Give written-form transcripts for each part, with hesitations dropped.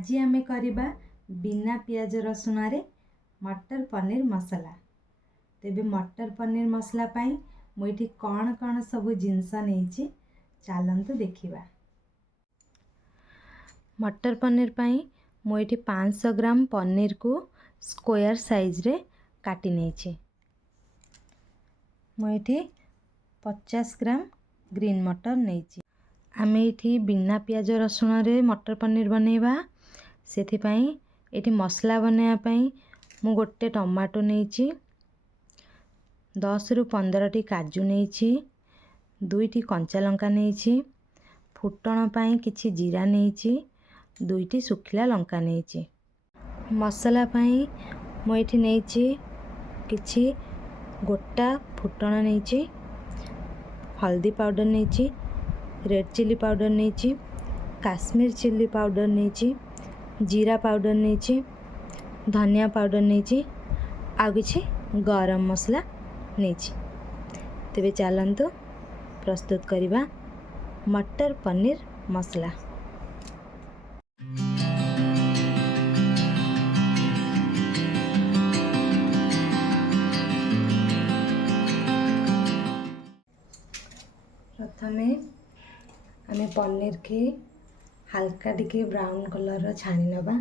आज आमे करिबा बिना पियाज रसुण रे मटर पनीर मसला। तेबे मटर पनीर मसला पाई मुझे कौन कौन सब जिनस नहीं चलतु देखा। मटर पनीर पाई मुझे 500 ग्राम पनीर को स्क्वायर साइज रे काटी नहीं। मुझे 50 ग्राम ग्रीन मटर नहीं। आम ये बिना पियाज रसुण रे मटर पनीर बनैबा से ये मसला बनवाई मु गोटे टमाटो नहीं, 10 ରୁ 15टी काजू नहीं, 2टी कंचा लंका नहीं, फुटण पाई किछि जीरा नहीं, 2टी सुखिला लंका नहीं। मसला पाई मु ये नहीं किछि गोटा फुटण नहीं, हल्दी पाउडर नहीं, रेड चिली पाउडर नहीं, काश्मीर चिली पाउडर नहीं, जीरा पाउडर नहीं, धनिया पाउडर नहीं, आ किछि गरम मसला नहीं। तेबे चलंतु प्रस्तुत करिबा मटर पनीर मसला। प्रथमे आमे पनीर के हल्का टिके ब्राउन कलर छाणी नबा।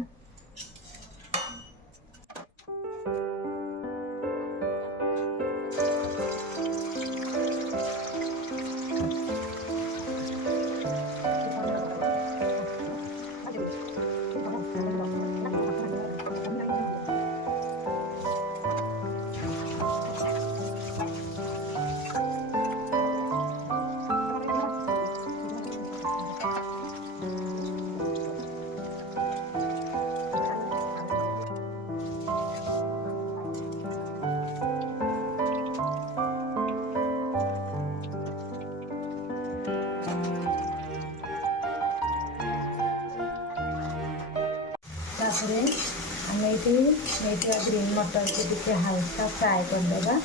आम ये ग्रीन मटर को टिके हल्का फ्राए करदेबा।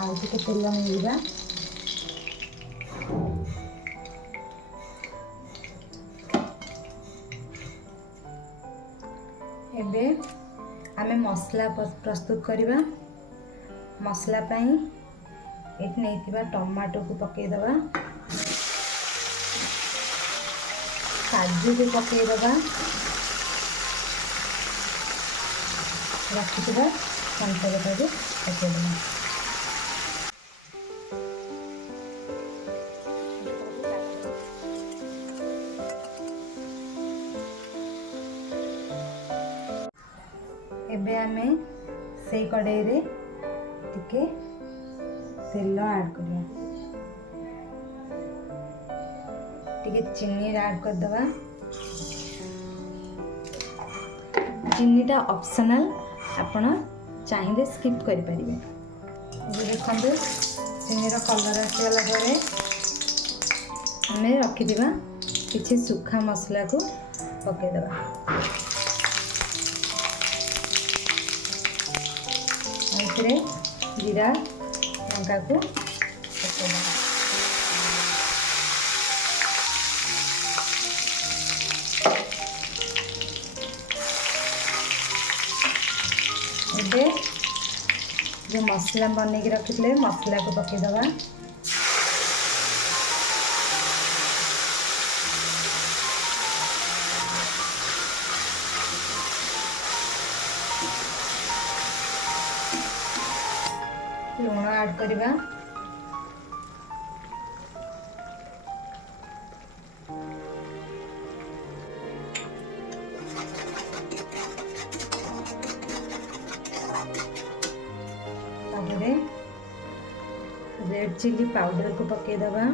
आउ टिके तेल मिलवा। एबे आमे मसला प्रस्तुत करिबा। मसला पाई एठी नैतिबा टमाटो को पके दबा, काजू को पके दबा, रखिथिबा कंचलता को पके दबा। एबे आमे से कड़ाई रे टिके तेल ऐड करिया, टिके चीनी ऐड कर दबा। चीनीटा ऑप्शनल, आपण चाहिए स्किप करि परिबे। ये देखंदे चीनी रो कलर आसीगला परे आमे रखि दिबा किछि सुखा मसला को पके दबा। जीरा लंका को पकेदा। एबे जो मसला बने रखिले मसला को पकेदबा। लुण ऐड करिबा। तापरे रेड चिली पाउडर को पके दबा।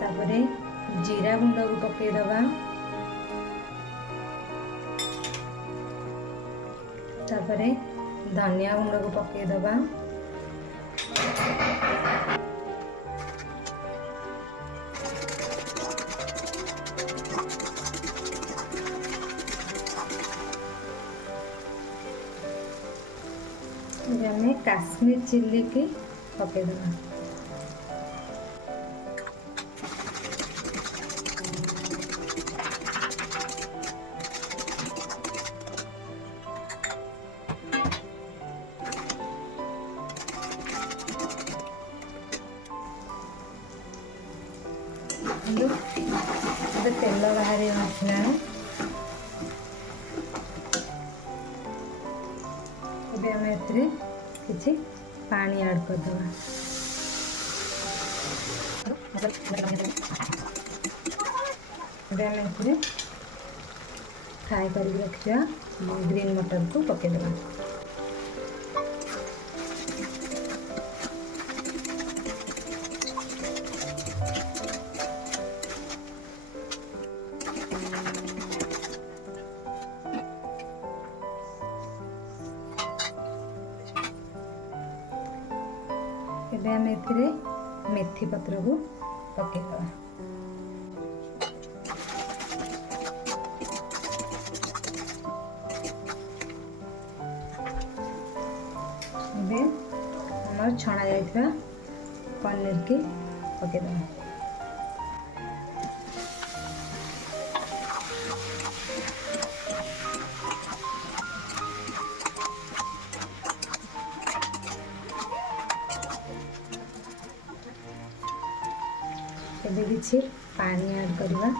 तापरे जीरा गुंड को पके दबा। तापरे धनिया गुंड को पके दबा। ଏବେ ଆମେ କାଶ୍ମୀର ଚିଲ୍ଲି କି ପକେଇଦେବା। ଏବେ ତେଲ ବାହାରି ଆସିଲାଣି। ଏବେ ଆମେ ଏଥିରେ କିଛି ପାଣି ଆଡ୍ କରିଦେବା। ଏବେ ଆମେ ଏଥିରେ ଫ୍ରାଏ କରିକି ରଖିଥିବା ଗ୍ରୀନ୍ ମଟରକୁ ପକେଇଦେବା। ଏବେ ଆମେ ଏଥିରେ ମେଥି ପତ୍ରକୁ ପକେଇଦେବା। ଏବେ ଆମର ଛଣା ଯାଇଥିବା ପନିର କି ପକେଇଦେବା। ଏବେ କିଛି ପାଣି ଆଡ୍ କରିବା।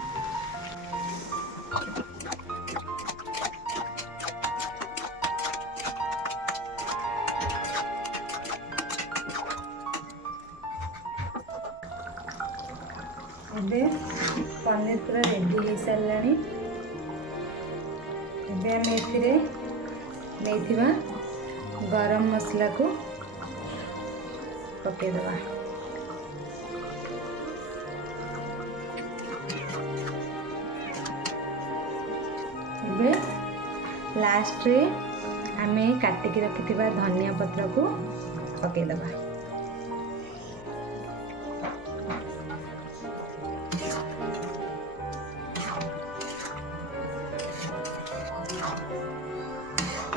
ଏବେ ପନିର ପୁରା ରେଡି ହେଇସାରିଲାଣି। ଏବେ ଆମେ ଏଥିରେ ନେଇଥିବା ଗରମ ମସଲାକୁ ପକେଇଦେବା। ଏବେ ଲାଷ୍ଟରେ ଆମେ କାଟିକି ରଖିଥିବା ଧନିଆ ପତ୍ରକୁ ପକେଇଦେବା।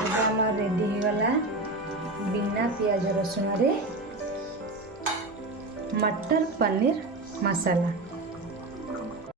ଏବେ ଆମର ରେଡି ହେଇଗଲା ବିନା ପିଆଜ ରସୁଣରେ ମଟର ପନିର ମସଲା।